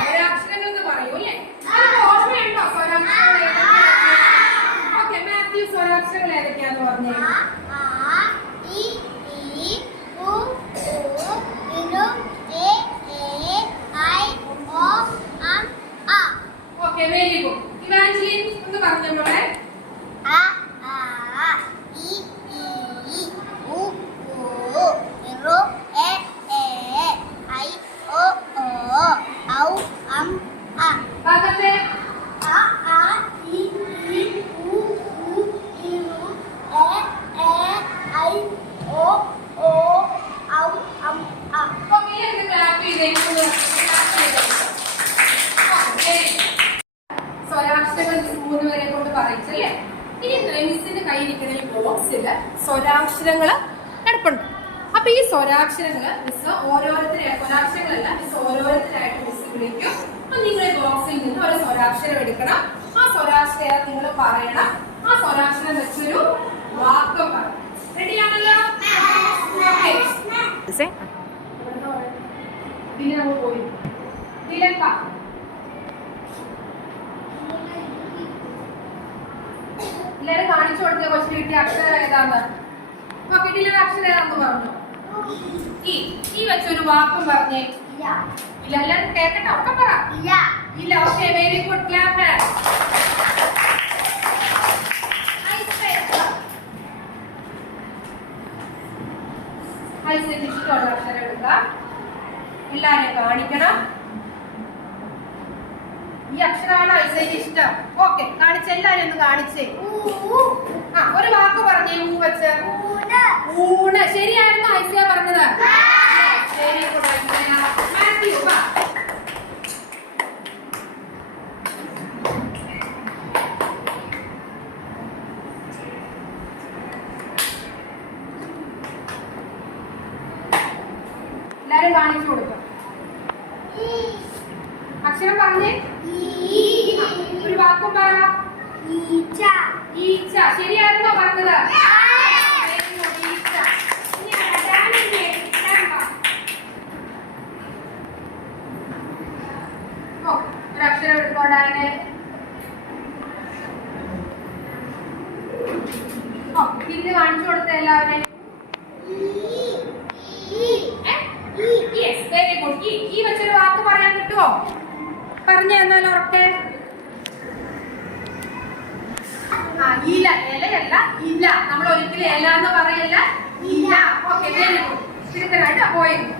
സ്വരാക്ഷരങ്ങൾ എന്ന് പറയൂ അല്ലേ? ഓർമ്മയുണ്ടോ സ്വരാക്ഷരങ്ങൾ? ഓക്കെ, മാത്യു സ്വരാക്ഷരങ്ങൾ ഏതൊക്കെയാന്ന് പറഞ്ഞേ? Okay, very good. ഇവാഞ്ചലിൻ ഒന്ന് പറഞ്ഞോ മോളെ. സ്വരാക്ഷരങ്ങള് കിടപ്പുണ്ട്. അപ്പൊ ഈ സ്വരാക്ഷരങ്ങള് മിസ് ഓരോരുത്തരായിട്ട് മിസ് വിളിക്കും. അപ്പൊ നിങ്ങൾ ബോക്സിൽ നിന്ന് ഒരു സ്വരാക്ഷരം എടുക്കണം. ആ സ്വരാക്ഷരം നിങ്ങൾ പറയണം. ആ സ്വരാക്ഷരം വെച്ചൊരു വാക്ക് പറയണം. റെഡിയാണല്ലോ? പോയി എല്ലാരും കാണിച്ചു കൊടുത്ത കൊച്ചു കിട്ടിയ അക്ഷരം ഏതാന്ന്? കിട്ടിയ അക്ഷരം ഏതാന്ന് പറഞ്ഞു. ഈ വെച്ചൊരു വാക്കും പറഞ്ഞേ. ഇല്ല. എല്ലാരും കേൾക്കട്ടെ, ഒക്കെ പറ. ഇല്ല. Okay, very good. ക്ലാപ്പ്. ഇഷ്ടമുള്ള അക്ഷരം എടുക്കാം. എല്ലാരെയും കാണിക്കണം. ഈ അക്ഷരമാണ് ഐസയ്ക്ക് ഇഷ്ടം. ഓക്കെ, കാണിച്ച എല്ലാരും ഒന്ന് കാണിച്ചേ. ഒരു വാക്ക് പറഞ്ഞേ. ഊ വെച്ച് ഊണ്. ശരിയായിരുന്നു ഐസയ പറഞ്ഞത്? ശരി. മാത്യു വാ. എല്ലാരും കാണിച്ചു കൊടുക്കും. അക്ഷരം പറഞ്ഞേ. ഒരു വാക്കും പറ. ഈച്ച. ശരിയായിരുന്നോ പറഞ്ഞത്? ഒരു അക്ഷരം എടുത്തോണ്ടാണ്. തിരിഞ്ഞ് കാണിച്ചു കൊടുത്ത എല്ലാവരെയും. Very good. ഈ വെച്ചൊരു വാക്ക് പറയാൻ കിട്ടുമോ? പറഞ്ഞു തന്നാൽ ഉറക്കെ. ഇല. ഇലയല്ല, ഇല. നമ്മൾ ഒരിക്കലും ഇല എന്ന് പറയല്ല, ഇല. Okay, very good. തിരുത്തലായിട്ട് പോയിരുന്നു.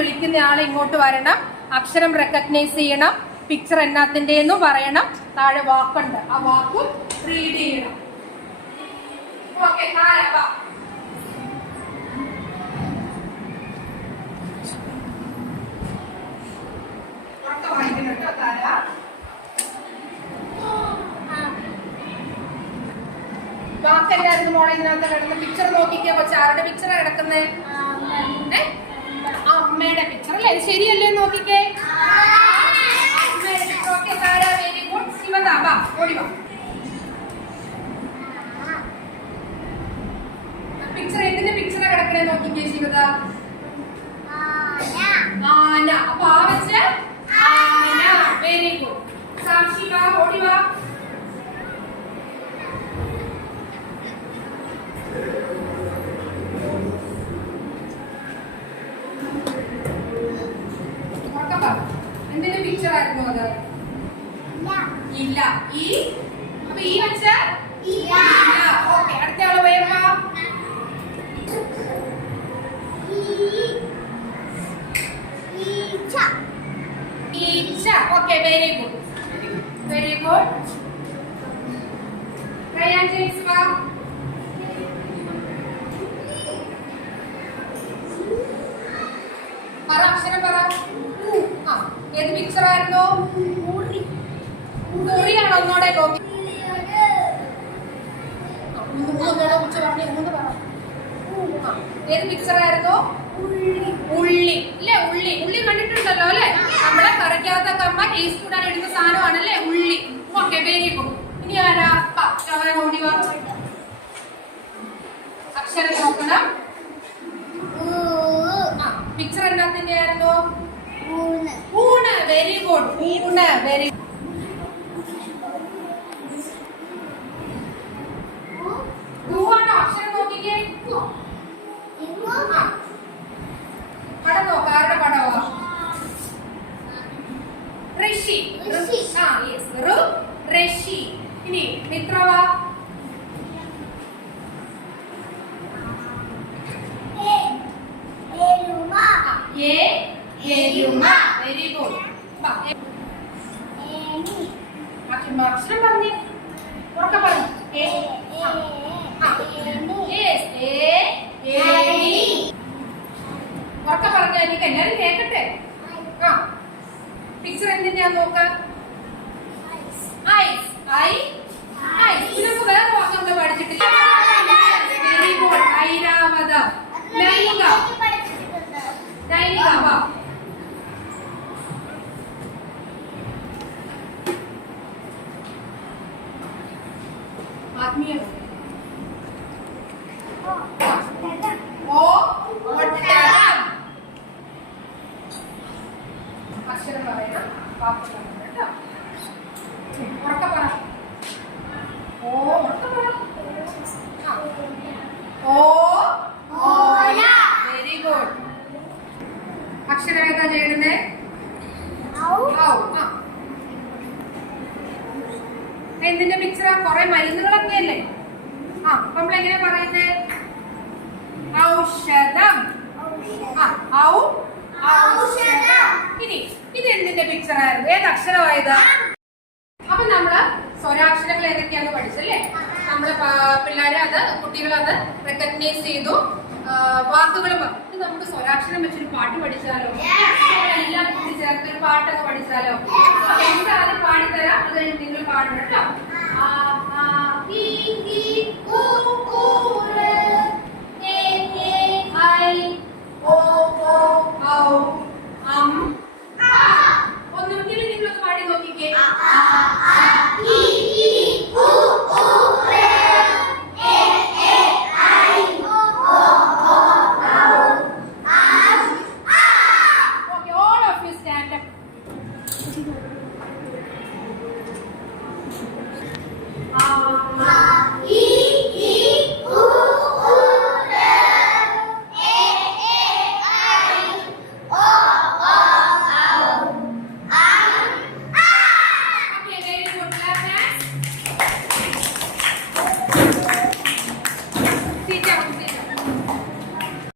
വിളിക്കുന്ന ആളെ ഇങ്ങോട്ട് വരണം. അക്ഷരം റെക്കഗ്നൈസ് ചെയ്യണം. പിക്ചർ എന്നാത്തിന്റെ എന്ന് പറയണം. താഴെ വാക്കുണ്ട്, ആ വാക്കും റീഡ് ചെയ്യണം. ഓക്കെ, വാക്കെല്ലാരും മോളെ ഇതിനകത്ത് കിടന്ന് പിക്ചർ നോക്കിക്കോ. കൊച്ചു ആരുടെ പിക്ചറാ കിടക്കുന്നേ? അമ്മയുടെ പിക്ചർ അല്ലേ? ശരിയല്ലേ? നോക്കിക്കേ. Very good. ശിവദാ വാ, ഓടി വാ. പിക്ചർ എന്തിന്റെ പിക്ചറാ കിടക്കണേ? നോക്കിക്കേ ശിവദാ. ആന. അപ്പൊ ആ വെച്ച് ആന. Very good. സാക്ഷി വാ, ഓടി വാ. എന്തിന്റെ പിക്ചർ ആയിരുന്നു അത്? ഇല്ല. ഈ അപ്പൊ ഈ വെച്ച ഓക്കെ. അടുത്ത ആള് വേഗം വാ. ഈച്ച. Okay, very good. Very good. Ryan James വാ. പറ, അക്ഷരം പറ. ഏത് പിക്ചർ ആയിരുന്നു? മുറിയാണോ? ഒന്നോടെ നോക്കി. ഏത് പിക്ചർ ആയിരുന്നു? ഉള്ളി. അല്ലേ? ഉള്ളി കണ്ടിട്ടുണ്ടല്ലോ അല്ലെ? നമ്മളെ കറിക്കാത്ത കമ്മ ടേസ്റ്റ് കൂടാൻ എടുക്കുന്ന സാധനമാണല്ലേ ഉള്ളി. Okay, very good. ഇനി ആരാ? ഓടി വാ. അക്ഷരം നോക്കണം. പിക്ചർ ഏതെണ്ണത്തിന്റെ ആയിരുന്നു? ഊണ്. Very good. ഊണ്. വെരി ൂവാണോ അക്ഷരം നോക്കിക്കേ. പടം നോക്ക. ആരുടെ പടവാ? ഋഷി. ഋഷി. ഇനി മിത്രവാ? എരുമ. Very good. അക്ഷരം പറഞ്ഞേ. ഉറക്കെ പറഞ്ഞു. ഉറക്കെ പറഞ്ഞ എനിക്ക് എല്ലാരും കേക്കട്ടെ. ആ പിക്ചർ എന്തിനാ നോക്കാം. ഐസ്. ഇതിനൊക്കെ വേറെ വാക്ക് നമ്മൾ പഠിച്ചിട്ടില്ല. Very good. ഐരാവതം. നൈക. വാ. ആത്മീയം. ഒട്ടകം. അക്ഷരം പറയണം. കേട്ടോ. ഉറക്കെ പറ. ഉറക്കെ പറ. Very good. അക്ഷരം ഏതാ ചെയ്യണേ? എന്തിന്റെ പിക്ചറാ? കുറെ മരുന്നുകളൊക്കെ അല്ലേ? നമ്മൾ എങ്ങനെ പറയുന്നേ? ഔഷധം. ഔഷധം. ഇനി ഇത് എന്തിന്റെ പിക്ചർ ആയിരുന്നു? ഏത് അക്ഷരമായത്? അപ്പൊ നമ്മള് സ്വരാക്ഷരങ്ങൾ ഏതൊക്കെയാന്ന് പഠിച്ചല്ലേ? നമ്മള് പിള്ളേരെ കുട്ടികളത് റെക്കഗ്നൈസ് ചെയ്തു. വാക്കുകളും ഇത് നമുക്ക് സ്വരാക്ഷരം വെച്ചൊരു പാട്ട് പഠിച്ചാലോ? എല്ലാം കൂടി ചേർത്തൊരു പാട്ടൊക്കെ പഠിച്ചാലോ? എനിക്ക് ആദ്യം പാടിത്തരാം. അത് കഴിഞ്ഞ് നിങ്ങൾ പാടണം കേട്ടോ.